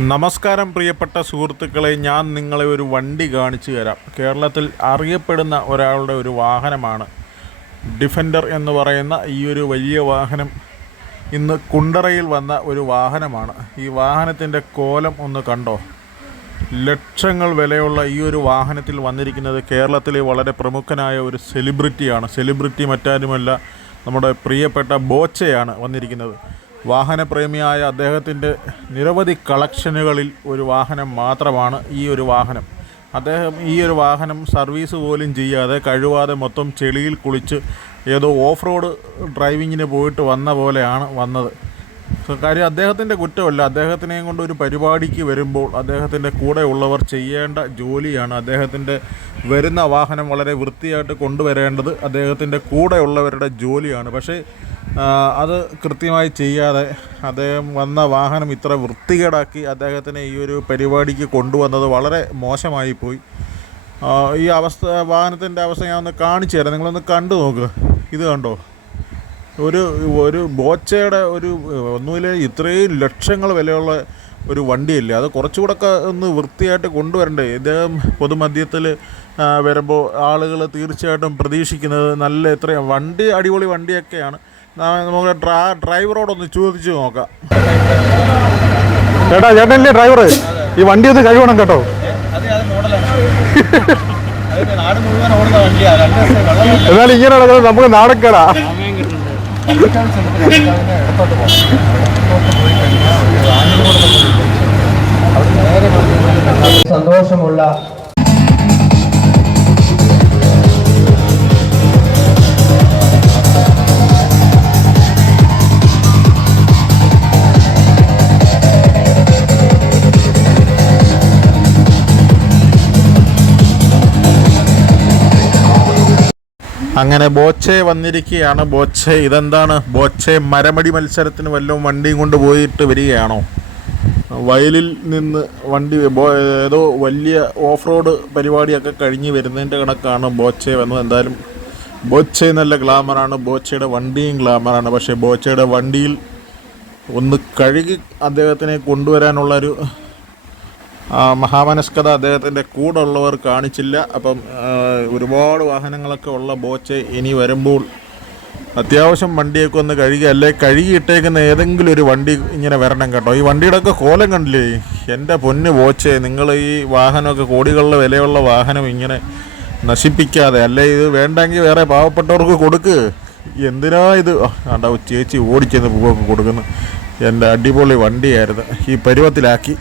നമസ്കാരം പ്രിയപ്പെട്ട സുഹൃത്തുക്കളെ. ഞാൻ നിങ്ങളെ ഒരു വണ്ടി കാണിച്ചു തരാം. കേരളത്തിൽ അറിയപ്പെടുന്ന ഒരാളുടെ ഒരു വാഹനമാണ് ഡിഫൻഡർ എന്ന് പറയുന്ന ഈ ഒരു വലിയ വാഹനം ഇന്ന് കുണ്ടറയിൽ വന്ന ഒരു വാഹനമാണ്. ഈ വാഹനത്തിന്റെ കോലം ഒന്ന് കണ്ടോ? ലക്ഷങ്ങൾ വിലയുള്ള ഈ ഒരു വാഹനത്തിൽ വന്നിരിക്കുന്നത് കേരളത്തിലെ വളരെ പ്രമുഖനായ ഒരു സെലിബ്രിറ്റിയാണ് സെലിബ്രിറ്റി മറ്റാരുമല്ല നമ്മുടെ പ്രിയപ്പെട്ട ബോച്ചയാണ് വന്നിരിക്കുന്നത്. വാഹനപ്രേമിയായ അദ്ദേഹത്തിന്റെ നിരവധി കളക്ഷനുകളിൽ ഒരു വാഹനം മാത്രമാണ് ഈ ഒരു വാഹനം. അദ്ദേഹം ഈ ഒരു വാഹനം സർവീസ് പോലും ചെയ്യാതെ കഴിവാതെ മൊത്തം ചെളിയിൽ കുളിച്ച് ഏതോ ഓഫ് റോഡ് ഡ്രൈവിങ്ങിന് പോയിട്ട് വന്ന പോലെയാണ് വന്നത്. കാര്യം അദ്ദേഹത്തിന്റെ കുറ്റമല്ല. അദ്ദേഹത്തിനെയും കൊണ്ട് ഒരു പരിപാടിക്ക് വരുമ്പോൾ അദ്ദേഹത്തിന്റെ കൂടെ ഉള്ളവർ ചെയ്യേണ്ട ജോലിയാണ് അദ്ദേഹത്തിന്റെ വരുന്ന വാഹനം വളരെ വൃത്തിയായിട്ട് കൊണ്ടുവരേണ്ടത് അദ്ദേഹത്തിന്റെ കൂടെ ഉള്ളവരുടെ ജോലിയാണ്. പക്ഷേ അത് കൃത്യമായി ചെയ്യാതെ അദ്ദേഹം വന്ന വാഹനം ഇത്ര വൃത്തികേടാക്കി അദ്ദേഹത്തിനെ ഈ ഒരു പരിപാടിക്ക് കൊണ്ടുവന്നത് വളരെ മോശമായി പോയി ഈ അവസ്ഥ വാഹനത്തിന്റെ അവസ്ഥ ഞാൻ ഒന്ന് കാണിച്ചു തരാം നിങ്ങളൊന്ന് കണ്ടു നോക്ക് ഇത് കണ്ടോ? ഒരു ഒരു ബോച്ചയുടെ ഒരു ഒന്നുമില്ല ഇത്രയും ലക്ഷങ്ങൾ വിലയുള്ള ഒരു വണ്ടിയല്ലേ? അത് കുറച്ചുകൂടെ ഒക്കെ ഒന്ന് വൃത്തിയായിട്ട് കൊണ്ടുവരണ്ടേ? ഇദ്ദേഹം പൊതുമധ്യത്തിൽ വരുമ്പോൾ ആളുകൾ തീർച്ചയായിട്ടും പ്രതീക്ഷിക്കുന്നത് നല്ല എത്ര വണ്ടി അടിപൊളി വണ്ടിയൊക്കെയാണ്. നമുക്ക് ഡ്രാ ഡ്രൈവറോടൊന്ന് ചോദിച്ചു നോക്കാം. ചേട്ടാ ചേട്ടനല്ലേ ഡ്രൈവർ ഈ വണ്ടി ഒന്ന് കഴിവണം കേട്ടോ. എന്നാലും ഇങ്ങനെ മോഡലാണ് നാടക്കേടാ പോയി സന്തോഷമുള്ള അങ്ങനെ ബോച്ചെ വന്നിരിക്കുകയാണ്. ബോച്ചെ ഇതെന്താണ്? ബോച്ചെ മരമടി മത്സരത്തിന് വല്ലതും വണ്ടിയും കൊണ്ട് പോയിട്ട് വരികയാണോ? വയലിൽ നിന്ന് വണ്ടി ഏതോ വലിയ ഓഫ് റോഡ് പരിപാടിയൊക്കെ കഴിഞ്ഞ് വരുന്നതിന്റെ കണക്കാണ് ബോച്ചെ വന്നത്. എന്തായാലും ബോച്ചെ നല്ല ഗ്ലാമറാണ്. ബോച്ചയുടെ വണ്ടിയും ഗ്ലാമറാണ്. പക്ഷേ ബോച്ചയുടെ വണ്ടിയിൽ ഒന്ന് കഴുകി അദ്ദേഹത്തിനെ കൊണ്ടുവരാനുള്ളൊരു മഹാമനസ്കത അദ്ദേഹത്തിന്റെ കൂടുള്ളവർ കാണിച്ചില്ല. അപ്പം ഒരുപാട് വാഹനങ്ങളൊക്കെ ഉള്ള ബോച്ച് ഇനി വരുമ്പോൾ അത്യാവശ്യം വണ്ടിയൊക്കെ ഒന്ന് കഴുകി അല്ലെ കഴുകിയിട്ടേക്കുന്ന ഏതെങ്കിലും ഒരു വണ്ടി ഇങ്ങനെ വരണം കേട്ടോ. ഈ വണ്ടിയുടെ ഒക്കെ കോലം കണ്ടില്ലേ? എന്റെ പൊന്ന് ബോച്ചെ നിങ്ങൾ ഈ വാഹനമൊക്കെ കോടികളുടെ വിലയുള്ള വാഹനം ഇങ്ങനെ നശിപ്പിക്കാതെ അല്ലേ ഇത് വേണ്ടെങ്കിൽ വേറെ പാവപ്പെട്ടവർക്ക് കൊടുക്ക്. എന്തിനാ ഇത്? ആണ്ടാവും ചേച്ചി ഓടിച്ചെന്ന് പൂവൊക്കെ കൊടുക്കുന്നു. എന്റെ അടിപൊളി വണ്ടിയായിരുന്നു. ഈ പരുവത്തിലാക്കി.